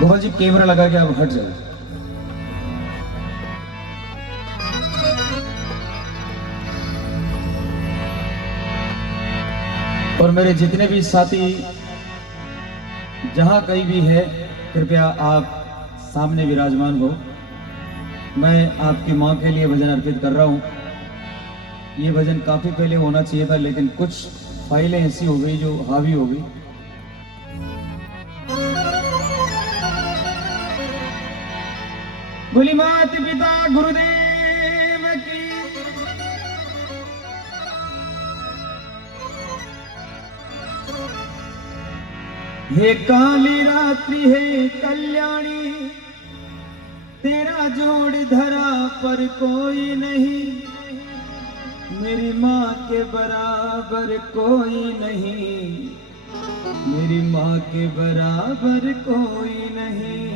Gopal ji camera लगा के आप हट जाओ। और मेरे जितने भी साथी जहां कहीं भी है, कृपया आप सामने विराजमान हो। मैं आपकी मां के लिए भजन अर्पित कर रहा हूं। ये भजन काफी पहले होना चाहिए था, लेकिन कुछ फाइलें ऐसी हो गई जो हावी हो गई। बोली मात पिता गुरुदेव की, हे काली रात्रि है कल्याणी, तेरा जोड़ धरा पर कोई नहीं, मेरी माँ के बराबर कोई नहीं, मेरी माँ के बराबर कोई नहीं।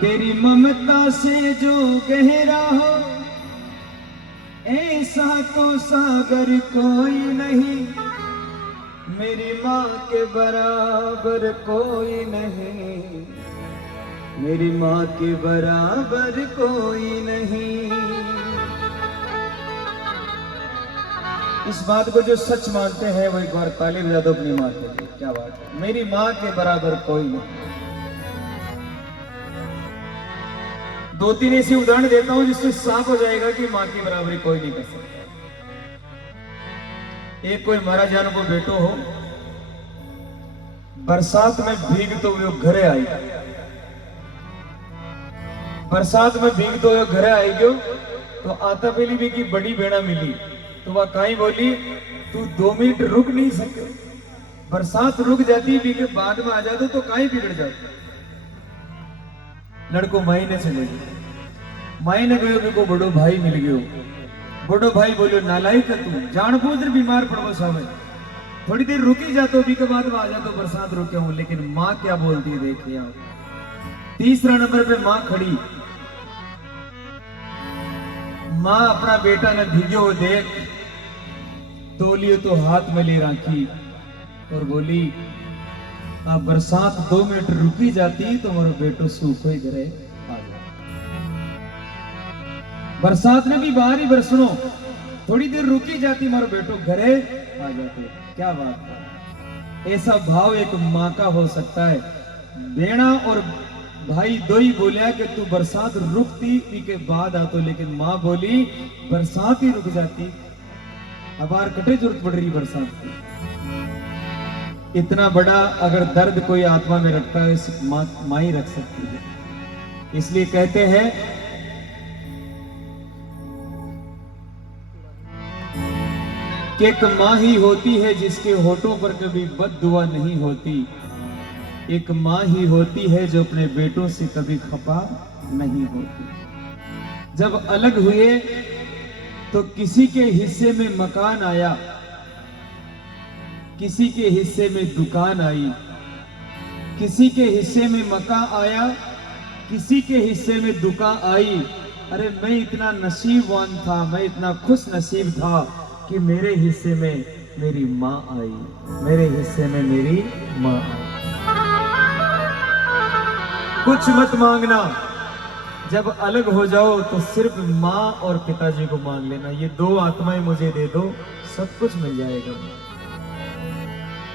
तेरी ममता से जो गहरा हो, ऐसा तो सागर कोई नहीं, मेरी माँ के बराबर कोई नहीं, मेरी माँ के बराबर कोई नहीं। इस बात को जो सच मानते हैं वो एक बार ताली बजा दो अपनी माँ के लिए। क्या बात है, मेरी माँ के बराबर कोई नहीं। दो तीन ऐसी उदाहरण देता हूं जिससे साफ हो जाएगा कि मां की बराबरी कोई नहीं कर सकता। एक कोई महाराज जान को बेटो हो, बरसात में भीग तो वो घरे आई, बरसात में भीग तो वो घरे आई गयो, तो आता पहली भी की बड़ी बेड़ा मिली, तो वह कहीं बोली तू 2 मिनट रुक नहीं सके, बरसात रुक जाती भी के बाद में आ जाते तो कहीं बिगड़ जाते। लड़को महीने चले गए, महीने गयो को बड़ो भाई मिल गयो। बड़ो भाई बोलो नालायक तू जानबूझ बीमार पड़ो सावे, थोड़ी देर रुकी जातो भी के बाद में आ जातो, बरसात रुके हूं। लेकिन माँ क्या बोलती है देखिए आप। तीसरा नंबर पे माँ खड़ी, माँ अपना बेटा ने भिगो देख, तोलियो तो हाथ में ले राखी और बोली अब बरसात 2 मिनट रुकी जाती तो मेरा बेटो सूखो ही घरे आ जाए। बरसात में भी बाहर ही बरसनो, थोड़ी देर रुकी जाती मेरा बेटो घरे आ जाते। क्या बात है, ऐसा भाव एक माँ का हो सकता है। बेड़ा और भाई दो ही बोलिया कि तू बरसात रुकती के बाद आतो, लेकिन माँ बोली बरसात ही रुक जाती, अब आर कटे जरूरत पड़ रही बरसात की। इतना बड़ा अगर दर्द कोई आत्मा में रखता है, सिर्फ माँ ही रख सकती है। इसलिए कहते हैं कि एक माँ ही होती है जिसके होठों पर कभी बद्दुआ नहीं होती, एक माँ ही होती है जो अपने बेटों से कभी खफा नहीं होती। जब अलग हुए तो किसी के हिस्से में मकान आया, किसी के हिस्से में दुकान आई, किसी के हिस्से में मकान आया, किसी के हिस्से में दुकान आई। अरे मैं इतना नसीबवान था, मैं इतना खुश नसीब था कि मेरे हिस्से में मेरी माँ आई, मेरे हिस्से में मेरी माँ आई। कुछ मत मांगना, जब अलग हो जाओ तो सिर्फ माँ और पिताजी को मांग लेना, ये 2 आत्माएं मुझे दे दो, सब कुछ मिल जाएगा।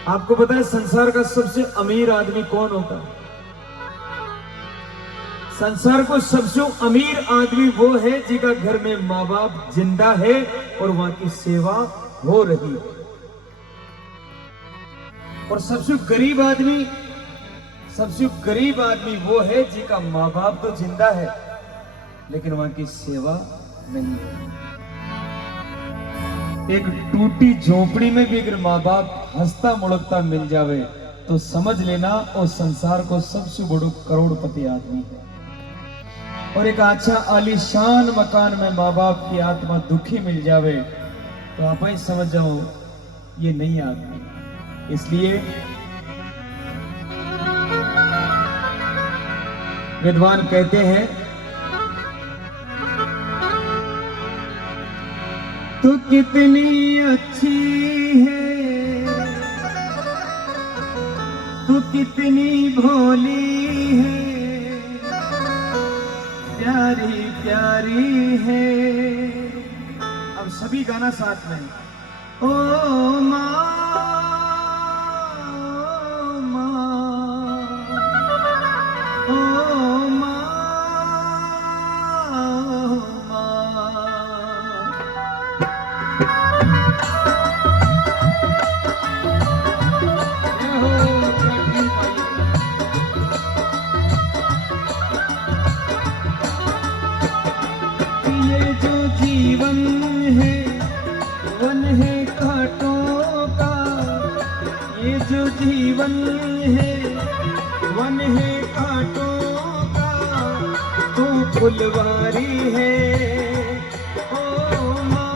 आपको पता है संसार का सबसे अमीर आदमी कौन होता है? संसार को सबसे अमीर आदमी वो है जिसका घर में माँ बाप जिंदा है और वहां की सेवा हो रही है। और सबसे गरीब आदमी वो है जिसका माँ बाप तो जिंदा है लेकिन वहां की सेवा नहीं है। एक टूटी झोपड़ी में भी अगर माँ बाप हंसता मुड़कता मिल जावे तो समझ लेना और संसार को सबसे बड़ो करोड़पति आदमी है। और एक अच्छा आलीशान मकान में माँ बाप की आत्मा दुखी मिल जावे तो आप ही समझ जाओ ये नहीं आदमी। इसलिए विद्वान कहते हैं तू कितनी अच्छी है तू कितनी भोली है, प्यारी प्यारी है। अब सभी गाना साथ में। ओ माँ ओ माँ ये जो जीवन है वन है कांटों का, ये जो जीवन है वन है कांटों का, तू फुलवारी है। ओ माँ,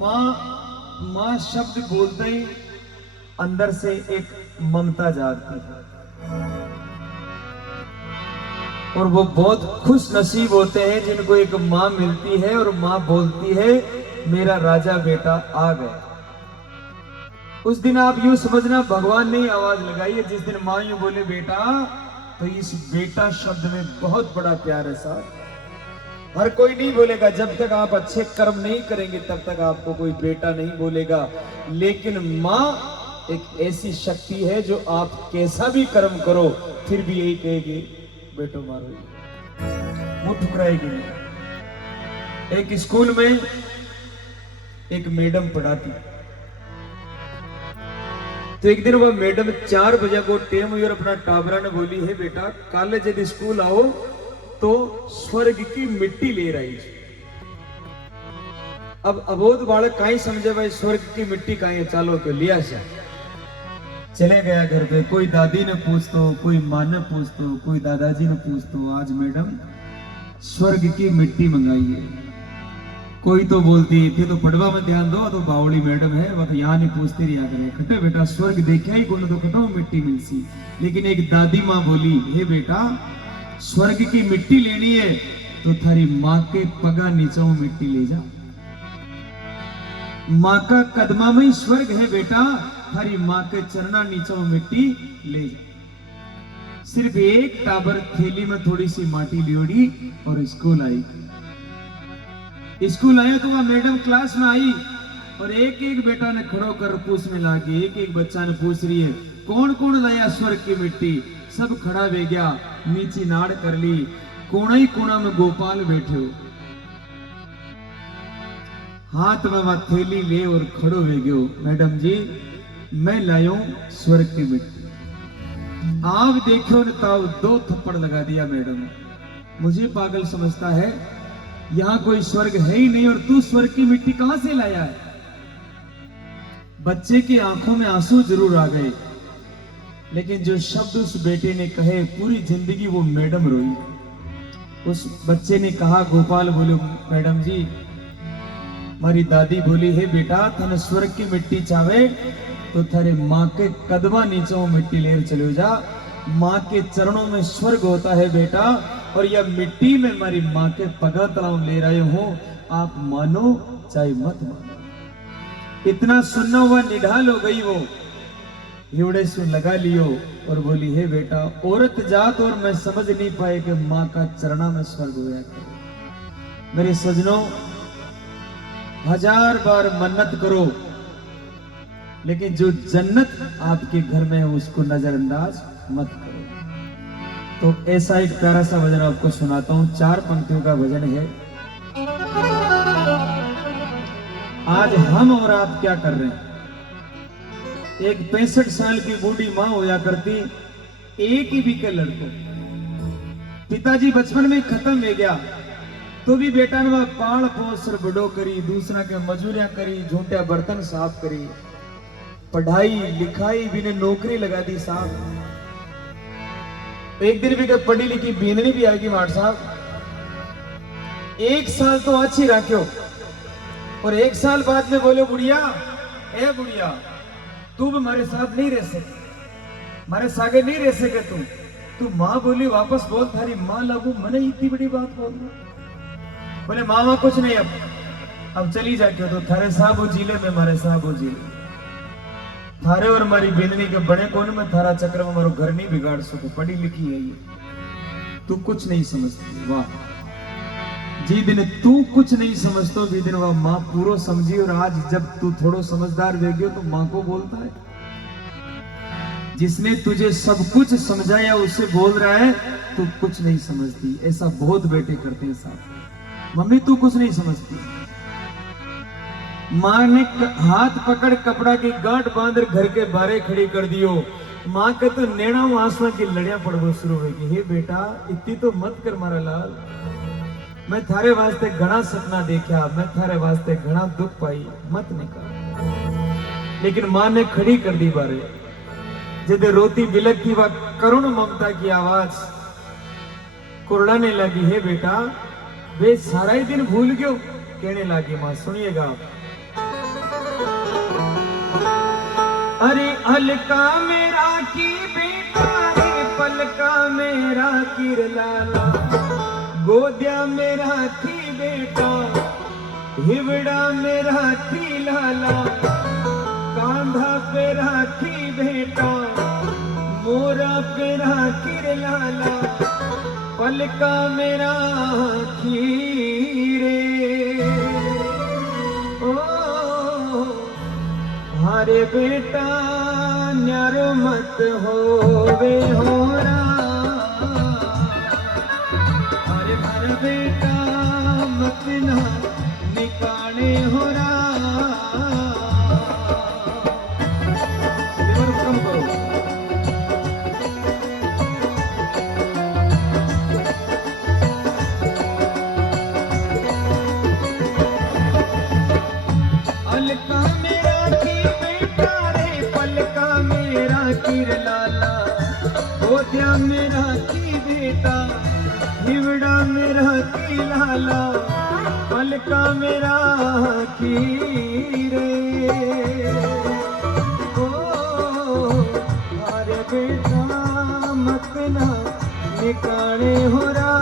माँ, माँ शब्द बोलते ही अंदर से एक ममता जागती है, और वो बहुत खुश नसीब होते हैं जिनको एक माँ मिलती है और माँ बोलती है मेरा राजा बेटा आ गया। उस दिन आप यूं समझना भगवान ने ही आवाज लगाई है। जिस दिन माँ यूं बोले बेटा, तो इस बेटा शब्द में बहुत बड़ा प्यार है साहब। हर कोई नहीं बोलेगा, जब तक आप अच्छे कर्म नहीं करेंगे तब तक आपको कोई बेटा नहीं बोलेगा। लेकिन माँ एक ऐसी शक्ति है जो आप कैसा भी कर्म करो फिर भी यही कहेगी बेटो मारो, वो ठुकराएगी नहीं। एक स्कूल में एक मैडम पढ़ाती, तो एक दिन वह मैडम 4 बजे को टेम हुई और अपना टाबरा ने बोली है बेटा कल जब स्कूल आओ तो स्वर्ग की मिट्टी ले रही। अब अबोध बालक कहीं समझे भाई स्वर्ग की मिट्टी कहीं है, चालो के लिया से चले गया घर पे। कोई दादी ने पूछ तो, कोई माँ ने पूछ तो, कोई दादाजी ने पूछ तो, आज मैडम स्वर्ग की मिट्टी मंगाई है। कोई तो बोलती थी तो पढ़वा में ध्यान दो, तो बावड़ी मैडम है वह यहाँ नहीं पूछती रिया करे खटे बेटा स्वर्ग देखा ही कौन, तो खटो मिट्टी मिलसी। लेकिन एक दादी माँ बोली हे बेटा स्वर्ग की मिट्टी लेनी है तो थारी माँ के पगा नीचे मिट्टी ले जा। माँ का कदमा में ही स्वर्ग है बेटा, थारी माँ के चरणा नीचे मिट्टी ले जा। सिर्फ एक टाबर थैली में थोड़ी सी माटी लियोड़ी और स्कूल आई। स्कूल आया तो वह मैडम क्लास में आई और एक एक बेटा ने खड़ो कर पूछने लगी। एक एक बच्चा ने पूछ रही है कौन कौन लाया स्वर्ग की मिट्टी। सब खड़ा वे गया, नीची नाड़ कर ली, कोना ही कोना में गोपाल बैठे हो, हाथ में वह थैली ले और खड़ो वे गयो। मैडम जी मैं लायो स्वर्ग की मिट्टी। आप देखो ने ताऊ 2 थप्पड़ लगा दिया मैडम। मुझे पागल समझता है, यहाँ कोई स्वर्ग है ही नहीं और तू स्वर्ग की मिट्टी कहां से लाया है। बच्चे की आंखों में आंसू जरूर आ गए, लेकिन जो शब्द उस बेटे ने कहे पूरी जिंदगी वो मैडम रोई। उस बच्चे ने कहा गोपाल बोलो मैडम जी हमारी दादी बोली है बेटा थने स्वर्ग की मिट्टी चाहे तो थारे माँ के कदमा नीचे मिट्टी ले चलो जा। माँ के चरणों में स्वर्ग होता है बेटा, और यह मिट्टी में हमारी माँ के पगा तलाव ले रहे हो, आप मानो चाहे मत मानो। इतना सुनना हुआ निढाल हो गई वो, हिवड़े से लगा लियो और बोली हे बेटा औरत जात और मैं समझ नहीं पाए कि माँ का चरणा में स्वर्ग होया करे। मेरे सजनों 1000 बार मन्नत करो लेकिन जो जन्नत आपके घर में है उसको नजरअंदाज मत करो। तो ऐसा एक प्यारा सा भजन आपको सुनाता हूं, 4 पंक्तियों का भजन है। आज हम और आप क्या कर रहे हैं। एक 65 साल की बूढ़ी माँ होया करती, एक ही बीके लड़को, पिताजी बचपन में खत्म हो गया तो भी बेटा ने पाल पोस बड़ो करी, दूसरा के मजूरियां करी, झूठा बर्तन साफ करी, पढ़ाई लिखाई भी ने नौकरी लगा दी साहब। एक दिन भी पढ़ी लिखी बींदनी भी आएगी मार साहब, 1 साल तो अच्छी रखो और 1 साल बाद में बोले बुढ़िया, ए बुढ़िया, तू भी हमारे साथ नहीं रह सकती, हमारे सागे नहीं रह सके तू माँ बोली वापस बोल, थारी माँ लागू मने इतनी बड़ी बात बोल रहा। बोले मामा कुछ नहीं, अब चली जाके तो थारे साहब जिले में मारे साहब जिले थारे और हमारी बेननी के बड़े कौन में थारा चक्र में मारो घर नहीं बिगाड़ सको, पढ़ी लिखी है ये, तू कुछ नहीं समझती। वाह, जी दिन तू कुछ नहीं समझतो भी दिन वह माँ पूरा समझी, और आज जब तू थोड़ो समझदार हो गयो तो माँ को बोलता है, जिसने तुझे सब कुछ समझाया उसे बोल रहा है तू कुछ नहीं समझती। ऐसा बहुत बेटे करते हैं साहब, मम्मी तू कुछ नहीं समझती। माँ ने हाथ पकड़ कपड़ा की गांठ बांध घर के बारे खड़ी कर दियो। माँ के तो नैना आंसुओं की लड़िया पड़बो शुरू होगी। हे बेटा इतनी तो मत कर मारा लाल, मैं थारे वास्ते घना सपना देखा, मैं थारे वास्ते घना दुख पाई, मत निकाल। लेकिन माँ ने खड़ी कर दी बारे, जब रोती बिलकती वह करुण ममता की आवाज कुरलाने लगी। हे बेटा वे सारा ही दिन भूल गयो, कहने लगी माँ, सुनिएगा आप। अरे हल्का मेरा की बेटा रे, पलका मेरा किरलाला, गोदिया मेरा थी बेटा, हिवड़ा मेरा थी लाला, कांधा पे राखी बेटा, मोरा पे राखी लाला, पलका मेरा खीरे। ओ हरे बेटा न्यारो मत होवे होरा, हरे हरे बेटा मत ना निकाले होरा। गोदिया मेरा की बेटा, हिवड़ा मेरा की लाला, पलका मेरा की रे। ओ अरे बेटा मत ना निकाले हो रा,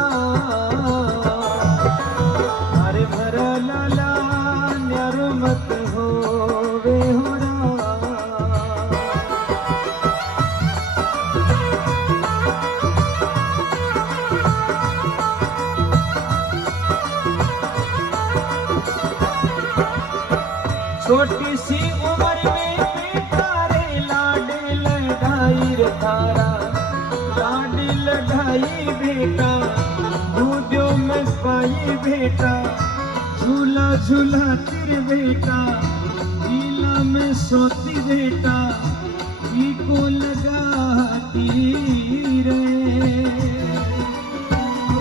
अरे भरा लाला न्यार मत होवे हो रा। छोटी सी उम्र में बेटा रे लाड लड़ाई रे थारा, लाड लड़ाई बेटा, दूधों में पाई बेटा, झूला झूला तिर बेटा, झीला में सोती बेटा, जी को लगाती रे। ओ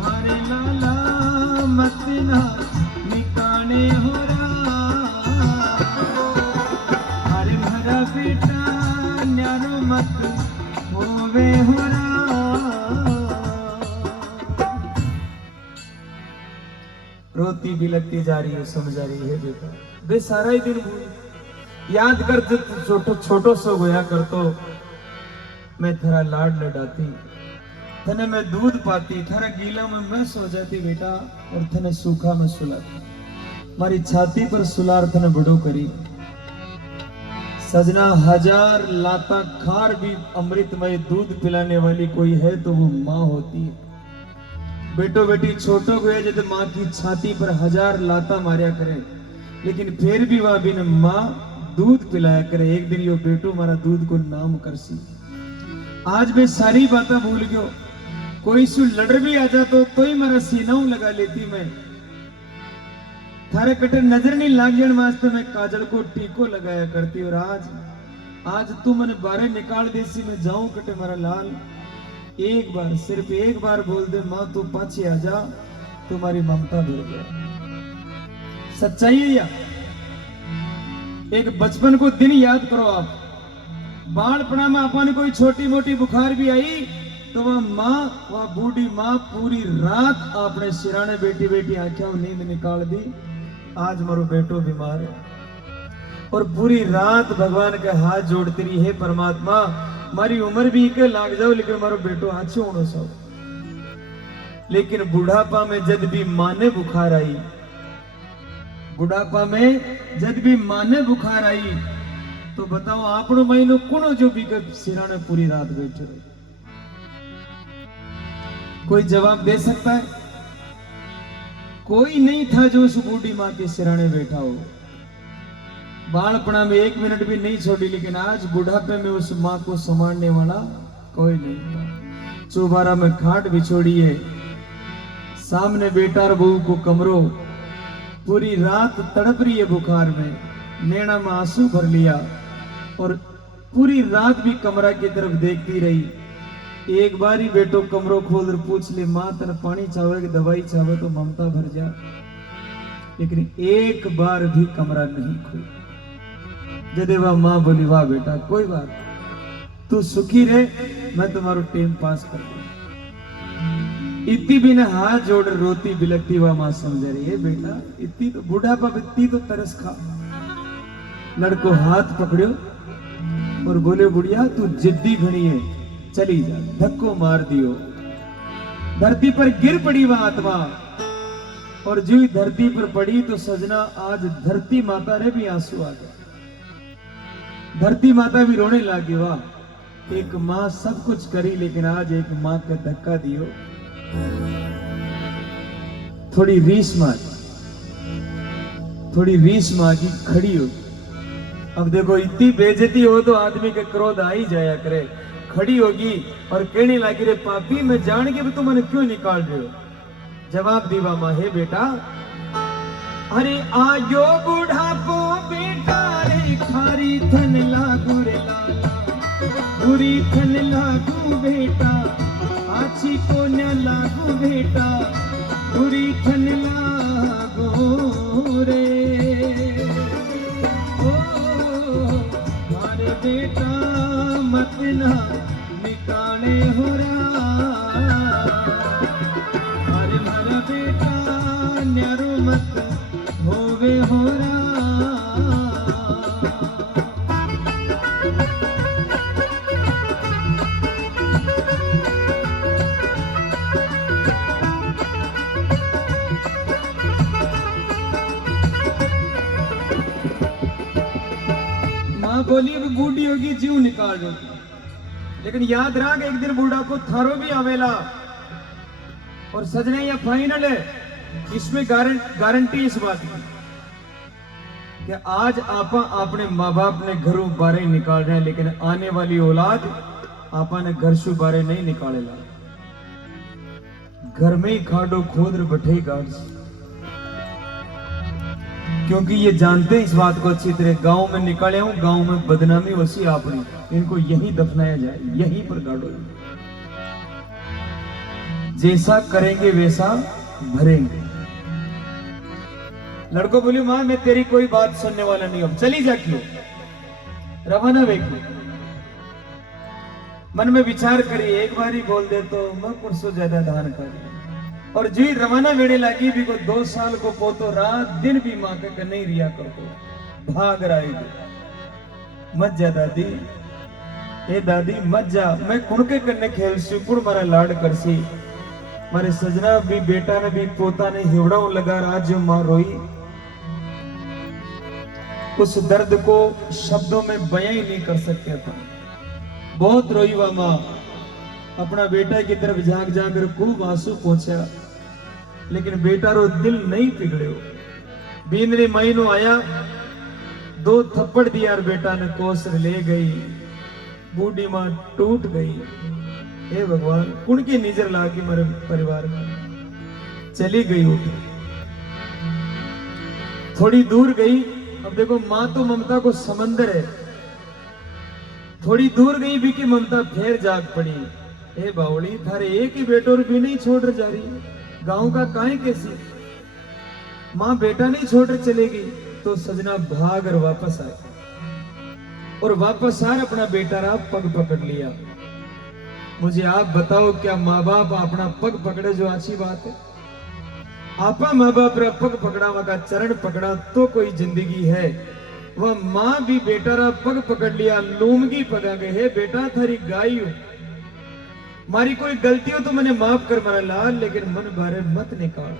हरे लाला मत ना निकाले हो रा, हरे भरा बेटा न्यारो मत होवे हो रा। रोती बिलकती जा रही है, समझा रही है बेटा वे सारा ही दिन भूल याद कर, छोटो छोटो सो गोया कर तो मैं तेरा लाड लडाती, थने मैं दूध पाती, थारा गीला में मैं सो जाती बेटा, और थने सूखा में सुलाती, मारी छाती पर सुलार थने बड़ो करी। सजना हजार लाता खार भी अमृतमय दूध पिलाने वाली कोई है तो वो माँ होती है। बेटो बेटी छोटो गए जब माँ की छाती पर हजार लाता मारिया करे, लेकिन फिर भी वह बिन माँ दूध पिलाया करे। एक दिन यो बेटो मारा दूध को नाम करसी। आज मैं सारी बातें भूल गयो, कोई सु लड़ भी आ जातो तो ही मेरा सीनाऊ लगा लेती मैं, थारे कटे नजर नहीं लाग जाने वास्ते मैं काजल को टीको लगाया करती। और आज तू मैंने बारे निकाल देसी, मैं जाऊं कटे मेरा लाल, एक बार सिर्फ एक बार बोल दे माँ तू पाछे आ जा, तुम्हारी ममता भर गया। सच्चाई है या एक बचपन को दिन याद करो आप, बालपना में अपन कोई छोटी मोटी बुखार भी आई तो वह बूढ़ी माँ पूरी रात अपने सिराने बैठी बैठी आंखों नींद निकाल दी। आज मारो बेटो बीमार है और पूरी रात भगवान के हाथ जोड़ती रही, हे परमात्मा मारी उम्र भी के लाग जाओ लेकिन मारो बेटो अच्छो होना सो। लेकिन बुढ़ापा में जब भी माने बुखार आई, बुढ़ापा में जब भी माने बुखार आई तो बताओ आपनो महीनो कौन जो भी सिराने पूरी रात बैठे रहे? कोई जवाब दे सकता है? कोई नहीं था जो उस बूढ़ी मां के सिराने बैठा हो। बालपना में 1 मिनट भी नहीं छोड़ी, लेकिन आज बुढ़ापे में उस मां को संभालने वाला कोई नहीं था। चौबारा में खाट बिछोड़ी है, सामने बेटा और बहू को कमरो, पूरी रात तड़प रही है बुखार में, नैना में आंसू भर लिया और पूरी रात भी कमरा की तरफ देखती रही। एक बार ही बेटो कमरो खोल कर पूछ ले, मां तन पानी चाहे कि दवाई चाहे तो ममता भर जा। लेकिन एक बार भी कमरा नहीं खोल। जदे वह मां बोली, वाह बेटा कोई बात, तू सुखी रहे, मैं तुम्हारो टाइम पास कर दूं। इतनी भी ना हाथ जोड़ रोती बिलकती वह मां समझ रही है, बेटा इतनी तो बुढ़ापा इतनी तो तरस खा। लड़को हाथ पकड़ो और बोले, बुढ़िया तू जिद्दी घनी है, चली जा। धक्को मार दियो, धरती पर गिर पड़ी वह आत्मा और जो धरती पर पड़ी तो सजना आज धरती माता रे भी आंसू आ गए, धरती माता भी रोने लगी। वाह एक मां सब कुछ करी, लेकिन आज एक मां का धक्का दियो। थोड़ी रीस मार, थोड़ी रीस मां की खड़ी हो। अब देखो इतनी बेइज्जती हो तो आदमी के क्रोध आ ही जाया करे। खड़ी होगी और कहने लगी, रे पापी मैं जान के भी तुम मैंने क्यों निकाल रहे हो? जवाब दीवा मां, हे बेटा अरे आयो बुढ़ापो बेटा रे, खारी थन लागू रे लाला, बुरी थन लागू बेटा, आछी को न लागू बेटा, बुरी थन लागू रे। ओ मारे बेटा मत ना निकाले हो रहा, अरे मारा बेटा न्यारो मत होवे हो रहा। मां बोली अब बूढ़ी होगी जीव निकाल दोगी, लेकिन याद रख एक दिन बूढ़ा को थारो भी आवेला। और सजने या फाइनल है, इसमें गारंटी इस बात की कि आज आपा अपने माँ बाप ने घरों बारे निकाल रहे हैं, लेकिन आने वाली औलाद आपा ने घर से बारे नहीं निकालेला। घर में ही खाडो खोद बैठे गाड़, क्योंकि ये जानते हैं इस बात को अच्छी तरह। गांव में निकाले हूं, गांव में बदनामी वसी आपनी, इनको यहीं दफनाया जाए, यहीं पर गाड़ो। जैसा करेंगे वैसा भरेंगे। लड़को बोली, मां मैं तेरी कोई बात सुनने वाला नहीं, अब चली जा। क्यों? रवाना वेखो, मन में विचार करी, एक बार ही बोल दे तो मैं कुछ ज्यादा धान कर। और जी रवाना वेड़े लगी भी को 2 साल को पोतो रात दिन भी मां के नहीं रिया करतो, भाग रहा मत जा दादी, ए दादी मत जा, मैं कुणके करने खेल सी, कुण मारा लाड करसी। मारे सजना भी बेटा ने भी पोता ने हिवड़ाओ लगा, आज जो मां रोई उस दर्द को शब्दों में बयां ही नहीं कर सकते अपन। बहुत रोई वह मां, अपना बेटा की तरफ झांक झांक कर खूब आंसू पहुंचा, लेकिन बेटा रो दिल नहीं पिघड़ो। बीनरी महीनों आया, 2 थप्पड़ दिया और बेटा ने कोसर ले गई। बूढ़ी मां टूट गई। हे भगवान कुण की नजर ला के मेरे परिवार में चली गई। उठ थोड़ी दूर गई, अब देखो मां तो ममता को समंदर है, थोड़ी दूर गई भी की ममता फिर जाग पड़ी। हे बावली थारे एक ही बेटो भी नहीं छोड़ जा रही, गांव का काहे कैसी? मां बेटा नहीं छोड़ चलेगी तो सजना भाग और वापस आए, और वापस आ अपना बेटा रहा पग पकड़ लिया। मुझे आप बताओ, क्या माँ बाप अपना पग पकड़े जो अच्छी बात है? आपा माँ बाप रा पग पकड़ा, का चरण पकड़ा तो कोई जिंदगी है। वह माँ भी बेटा रा पग पकड़ लिया, लूमगी पगा गए, हे बेटा थारी गाय हूं, मारी कोई गलती हो तो मैंने माफ कर मारा लाल, लेकिन मन बारे मत निकाल।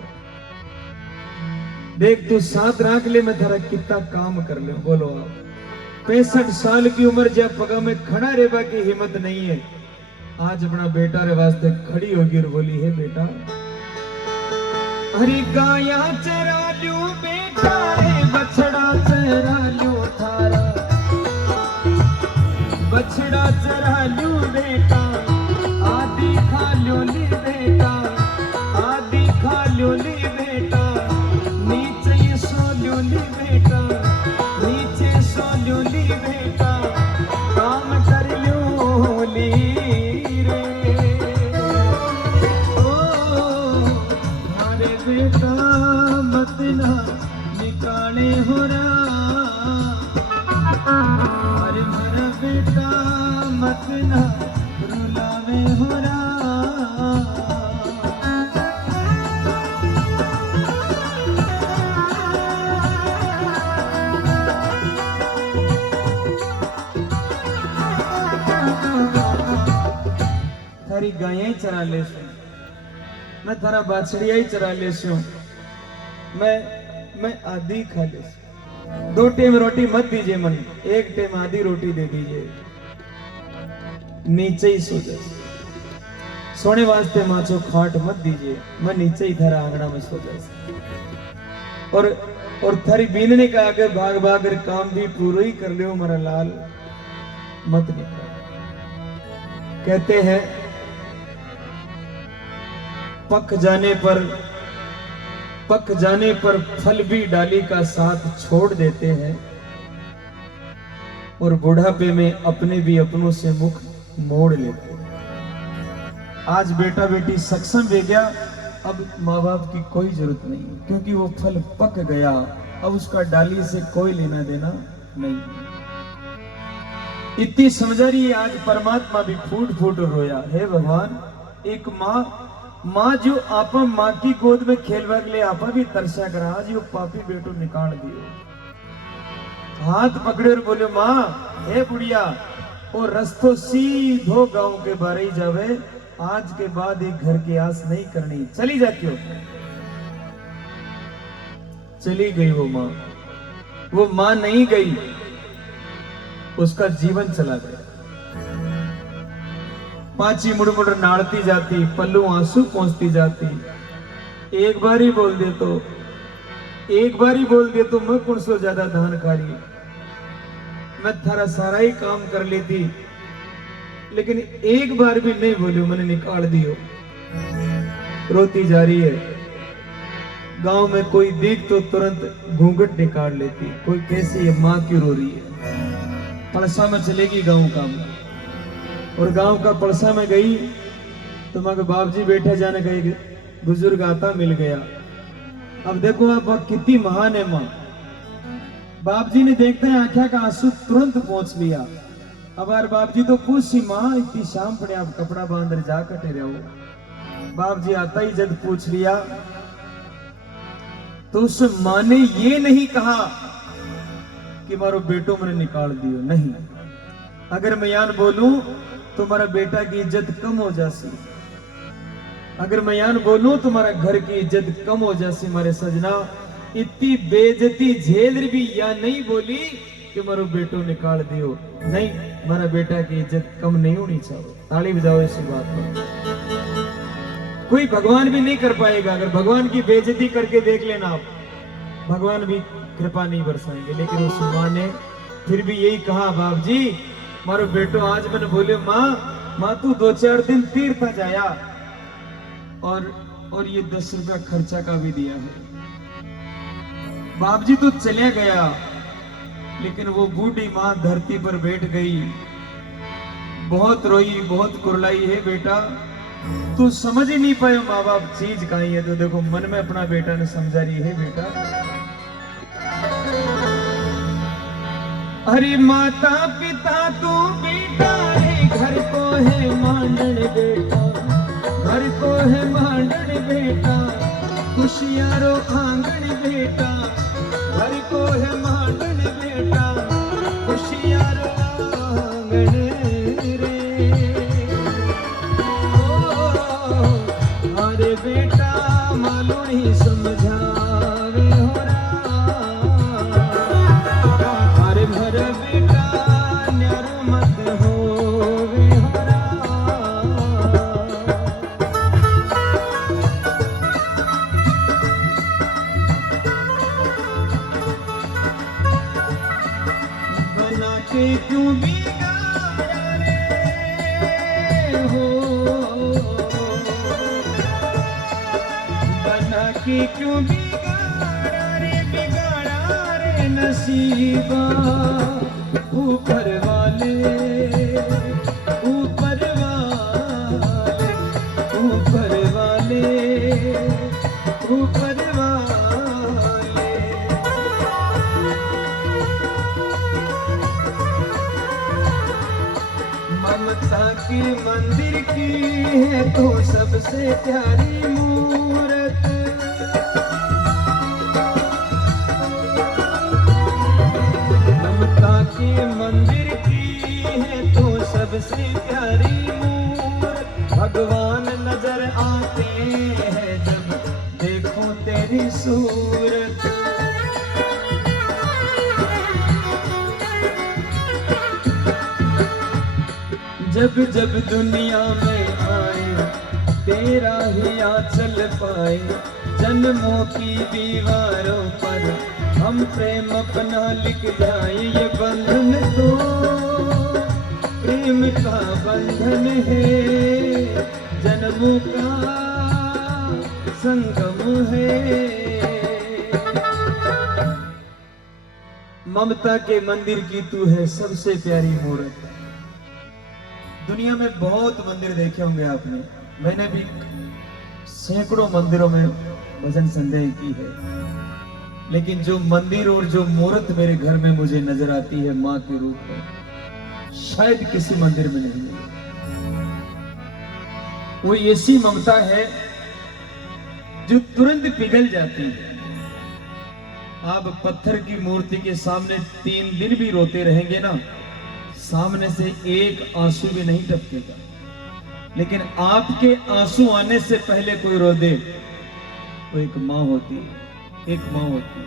देख तू 7 राख ले, मैं थारा कितना काम कर ले। बोलो आप 65 साल की उम्र जब पगा में खड़ा रेबा की हिम्मत नहीं है, आज अपना बेटा रे वास्ते खड़ी होगी और बोली, है बेटा हरी गाया चरा लू बेटा रे, बछड़ा चरा लू थारा, बछड़ा चरा लू बेटा, आदि खा लो ली बेटा, आदि खा लो ली बेटा, नीचे सो लो ली बेटा, नीचे सो लो ली बेटा, काम कर लो ली रे। ओ मारे बेटा मत ना निकाले हो अरे मेरा बेटा मत ना रुलावे हो थारी गायें ही चरा ले, मैं थारा बाछड़िया ही चरा ले, मैं आधी खा ले। 2 टाइम रोटी मत दीजिए मन, 1 टाइम आधी रोटी दे दीजिए, नीचे ही सो जाए। सोने वास्ते माचो खाट मत दीजिए, मैं नीचे ही थारा आंगना में सो जाए। और थारी बीनने का आगे भाग भाग कर काम भी पूरा ही कर लियो मेरा लाल, मत निकाल। कहते हैं पक जाने पर फल भी डाली का साथ छोड़ देते हैं, और बुढ़ापे में अपने भी अपनों से मुख मोड़ लेते हैं। आज बेटा बेटी सक्षम हो गया, अब माँ बाप की कोई जरूरत नहीं, क्योंकि वो फल पक गया, अब उसका डाली से कोई लेना देना नहीं। इतनी समझदारी आज परमात्मा भी फूट फूट रोया, हे भगवान एक माँ जो आपा माँ की गोद में खेल ले आपा भी तरसा करा, आज यो पापी बेटो निकाल दियो। हाथ पकड़े और बोले, माँ हे बुढ़िया और रस्तो सीधो गांव के बारे ही जावे, आज के बाद एक घर की आस नहीं करनी, चली जा। क्यों चली गई वो माँ नहीं गई, उसका जीवन चला गया। पांची मुड़ मुड़ नाड़ती जाती, पल्लू आंसू पहुंचती जाती। एक बार ही बोल दे तो मैं कौन सो ज्यादा धान खा रही, मैं थारा सारा ही काम कर लेती, लेकिन एक बार भी नहीं बोलियो, मैंने निकाल दियो। रोती जा रही है। गांव में कोई देख तो तुरंत घूंघट निकाल लेती, कोई कैसी है माँ क्यों रो रही है। पड़सा में चलेगी गांव का, और गांव का पड़सा में गई तो माँ के बाप जी बैठे जाने गए, बुजुर्ग आता मिल गया। अब देखो आप कितनी महान है माँ। बाप जी ने देखते हैं आंखें का आंसू तुरंत पहुंच लिया। अब यार बाप जी तो पूछी, माँ इतनी शाम पड़े आप कपड़ा बांध जा कटे रहो। बाप जी आता ही जब पूछ लिया तो उस माँ ने ये नहीं कहा कि मारो बेटो मैंने निकाल दियो, नहीं। अगर मैं यान बोलूं तो तुम्हारा बेटा की इज्जत कम हो जासी, अगर मैं यान बोलूं तुम्हारा घर की इज्जत कम हो जासी। मारे सजना इतनी बेइज्जती झेल भी या नहीं बोली कि मारो बेटो निकाल दियो, नहीं, मारा बेटा की इज्जत कम नहीं होनी चाहिए। ताली बजाओ इसी बात पर। कोई भगवान भी नहीं कर पाएगा। अगर भगवान की बेइज्जती करके देख लेना आप, भगवान भी कृपा नहीं बरसाएंगे। लेकिन उस माँ ने फिर भी यही कहा, बाप जी मारो बेटो आज मैंने बोले, माँ तू 2-4 दिन तीर्थ जाया और ये 10 रुपया खर्चा का भी दिया है। बाप जी तो चले गया, लेकिन वो बूढ़ी माँ धरती पर बैठ गई, बहुत रोई, बहुत कुरलाई। है बेटा तू समझ ही नहीं पाए माँ बाप चीज कहीं है। तो देखो मन में अपना बेटा ने समझा रही है, बेटा अरे माता पिता तू बेटा रे घर को है मांडन बेटा, घर को है मांडन बेटा, खुशियारो आंगन बेटा, घर को है मांडन बेटा, खुशियारो आंगन रे। ओ अरे बेटा मालूनी समझावे हो रा, अरे भर बेटा न्यारो मत होवे हो रा। बना के क्यों बिगाड़ा रे हो, बना के क्यों बिगाड़ा रे नसीबा। ऊपर वाले ऊपर वाले ऊपर वाले ऊपर वाले। ममता की मंदिर की है तो सबसे प्यारी मूरत, ममता की मंदिर की है तो सबसे प्यारी मूरत। भगवान नजर आते हैं जब देखो तेरी सूरत। जब जब दुनिया में आए तेरा ही आंचल पाए, जन्मों की दीवारों पर हम प्रेम अपना लिख जाए। ये बंधन तो प्रेम का बंधन है, जन्मों का संगम है। ममता के मंदिर की तू है सबसे प्यारी मूरत। दुनिया में बहुत मंदिर देखे होंगे आपने, मैंने भी सैकड़ों मंदिरों में भजन संध्या की है, लेकिन जो मंदिर और जो मूर्त मेरे घर में मुझे नजर आती है माँ के रूप में, शायद किसी मंदिर में नहीं है। वो ऐसी ममता है जो तुरंत पिघल जाती है। आप पत्थर की मूर्ति के सामने 3 दिन भी रोते रहेंगे ना, सामने से एक आंसू भी नहीं टपकेगा। लेकिन आपके आंसू आने से पहले कोई रो दे, वो एक माँ होती है, एक माँ होती है।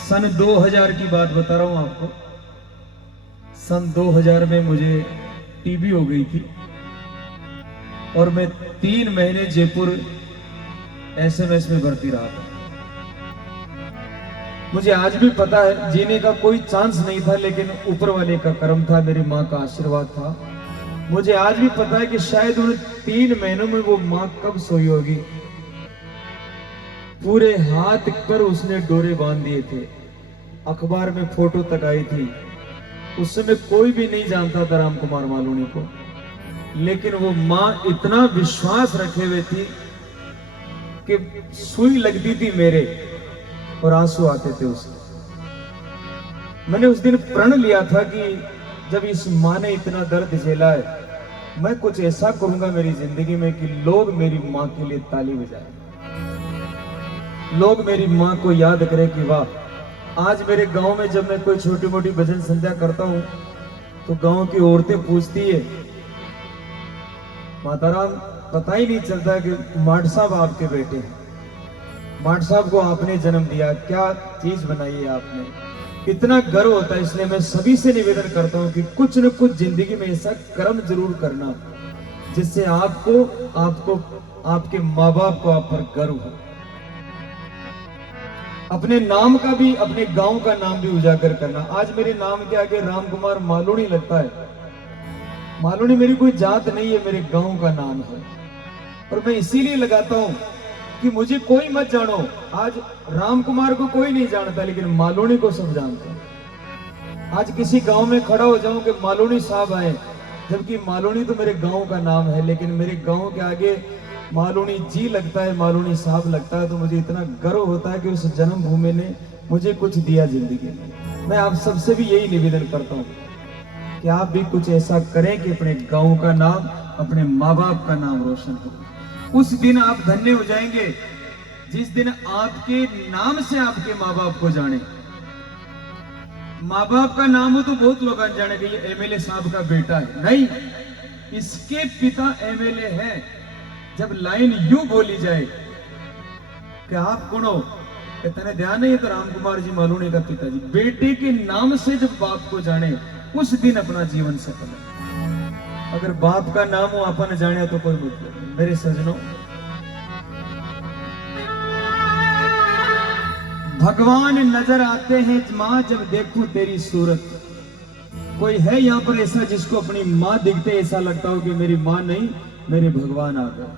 सन 2000 की बात बता रहा हूं आपको। सन 2000 में मुझे टीबी हो गई थी और मैं 3 महीने जयपुर एसएमएस में भर्ती रहा था। मुझे आज भी पता है जीने का कोई चांस नहीं था, लेकिन ऊपर वाले का करम था, मेरी माँ का आशीर्वाद था। मुझे आज भी पता है कि शायद उन 3 महीनों में वो माँ कब सोई होगी। पूरे हाथ पर उसने डोरे बांध दिए थे, अखबार में फोटो तक आई थी। उस समय कोई भी नहीं जानता था राम कुमार मालूनी को, लेकिन वो माँ इतना विश्वास रखे हुए थी कि सुई लगती थी मेरे और आंसू आते थे उसके। मैंने उस दिन प्रण लिया था कि जब इस माँ ने इतना दर्द झेला है, मैं कुछ ऐसा करूंगा मेरी जिंदगी में कि लोग मेरी माँ के लिए ताली बजाएं, लोग मेरी माँ को याद करें कि वाह। आज मेरे गांव में जब मैं कोई छोटी मोटी भजन संध्या करता हूं तो गांव की औरतें पूछती है, माताराम पता ही नहीं चलता कि माठ साहब आपके बेटे हैं, माठ साहब को आपने जन्म दिया, क्या चीज बनाई है आपने, इतना गर्व होता है। इसलिए मैं सभी से निवेदन करता हूं कि कुछ न कुछ जिंदगी में ऐसा कर्म जरूर करना जिससे आपको आपके माँ बाप को आप पर गर्व हो। अपने नाम का भी, अपने गांव का नाम भी उजागर करना। आज मेरे नाम के आगे राम कुमार मालूनी लगता है। मालूनी मेरी कोई जात नहीं है, मेरे गांव का नाम है और मैं इसीलिए लगाता हूं कि मुझे कोई मत जानो। आज राम कुमार को कोई नहीं जानता, लेकिन मालूनी को सब जानते हैं। आज किसी गांव में खड़ा हो जाऊं कि मालूनी साहब आए, जबकि मालूनी तो मेरे गांव का नाम है, लेकिन मेरे गांव के आगे मालूनी जी लगता है, मालूनी साहब लगता है, तो मुझे इतना गर्व होता है कि उस जन्मभूमि ने मुझे कुछ दिया जिंदगी में। मैं आप सबसे भी यही निवेदन करता हूँ कि आप भी कुछ ऐसा करें कि अपने गांव का नाम, अपने माँ बाप का नाम रोशन हो। उस दिन आप धन्य हो जाएंगे जिस दिन आपके नाम से आपके माँ बाप को जाने। माँ बाप का नाम हो तो बहुत लोग जाने कि ये एमएलए साहब का बेटा है, नहीं, इसके पिता एमएलए है। जब लाइन यूं बोली जाए कि आप कौन हो, तेने ध्यान नहीं है तो राम कुमार जी मालूने का पिताजी, बेटे के नाम से जब बाप को जाने उस दिन अपना जीवन सफल है। अगर बाप का नाम हो अपन जाने तो कोई मतलब नहीं। मेरे सजनों, भगवान नजर आते हैं मां जब देखूं तेरी सूरत। कोई है यहाँ पर ऐसा जिसको अपनी मां दिखते ऐसा लगता हो कि मेरी मां नहीं, मेरे भगवान आ गए?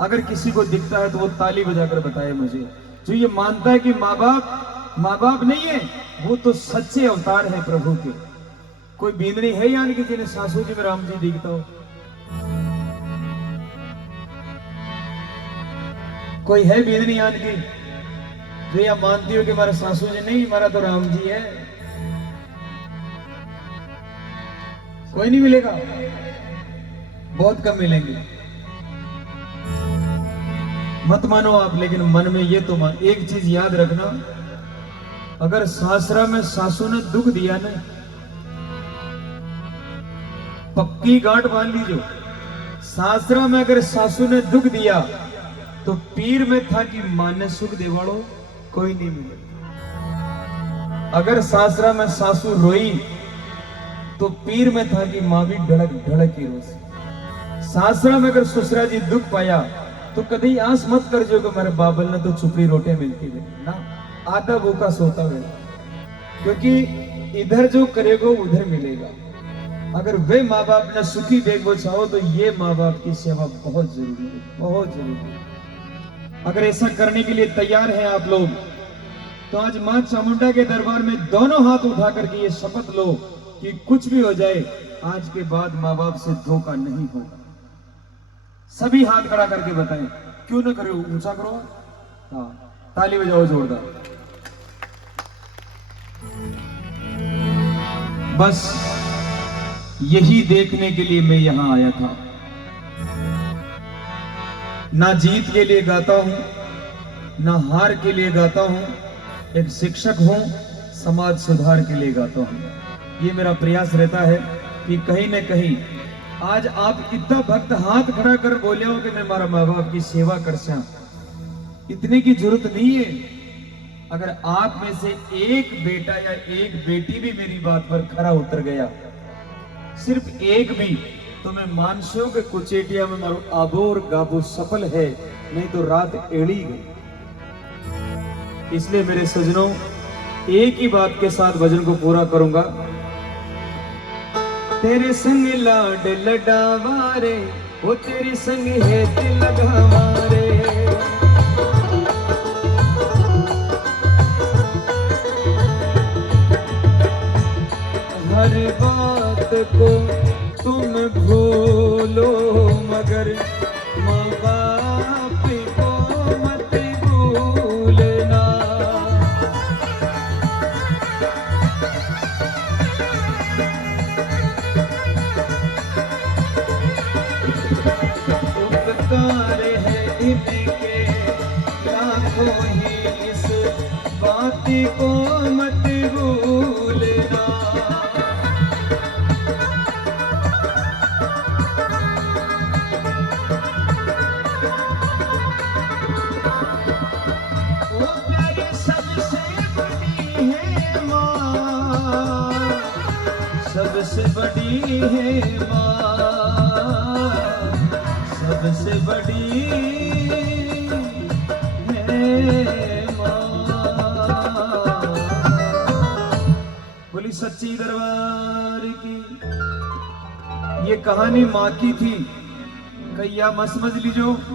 अगर किसी को दिखता है तो वो ताली बजाकर बताए मुझे। जो ये मानता है कि माँ बाप नहीं है, वो तो सच्चे अवतार है प्रभु के। कोई बींदनी है यानी कि जिन्हें सासू जी में राम जी दिखता हो? कोई है बींदनी यानी कि जो यह मानती हो कि हमारा सासू जी नहीं, हमारा तो राम जी है? कोई नहीं मिलेगा, बहुत कम मिलेंगे। मत मानो आप, लेकिन मन में ये तो मान, एक चीज याद रखना, अगर सासरा में सासू ने दुख दिया ना, पक्की गांठ बांध लीजिए। सासरा में अगर सासू ने दुख दिया तो पीर में था कि मां ने सुख देवाड़ो कोई नहीं मिले। अगर सासरा में सासू रोई तो पीर में था कि मां भी ढड़क ढड़क ही रोसी। सासरा में अगर ससुरा जी दुख पाया तो कभी आस मत कर जो कि मेरे बाबल ने तो छुपी रोटे मिलती है ना, आधा भूखा सोता हुआ, क्योंकि इधर जो करेगा उधर मिलेगा। अगर वे माँ बाप ने सुखी देखो चाहो तो ये माँ बाप की सेवा बहुत जरूरी है, बहुत जरूरी है। अगर ऐसा करने के लिए तैयार हैं आप लोग तो आज मां चामुंडा के दरबार में दोनों हाथ उठा करके ये शपथ लो कि कुछ भी हो जाए आज के बाद माँ बाप से धोखा नहीं होगा। सभी हाथ खड़ा करके बताएं, क्यों ना करो, ऊंचा करो, हाँ, ताली बजाओ जोरदार। बस यही देखने के लिए मैं यहां आया था। ना जीत के लिए गाता हूं, ना हार के लिए गाता हूं, एक शिक्षक हूं, समाज सुधार के लिए गाता हूं। ये मेरा प्रयास रहता है कि कहीं न कहीं आज आप इतना भक्त हाथ खड़ा कर बोले हो कि मैं हमारा माँ बाप की सेवा कर सा, इतने की जरूरत नहीं है। अगर आप में से एक बेटा या एक बेटी भी मेरी बात पर खरा उतर गया, सिर्फ एक भी, तो मैं मानसूं के कुचेटिया में मारो आबो और गाबो सफल है, नहीं तो रात एड़ी गई। इसलिए मेरे सजनों, एक ही बात के साथ भजन को पूरा करूंगा। तेरे संग लाड लडावारे, वो तेरी संग है दिल लगावारे। हर बात को तुम भूलो मगर माँ बाप को मत भूलना। उपकार है इनके लाखों ही, इस बात को मत भूलना। सबसे बड़ी है माँ, सबसे बड़ी है माँ। बोली सच्ची दरबार की। ये कहानी माँ की थी, कैया मत समझ लीजो।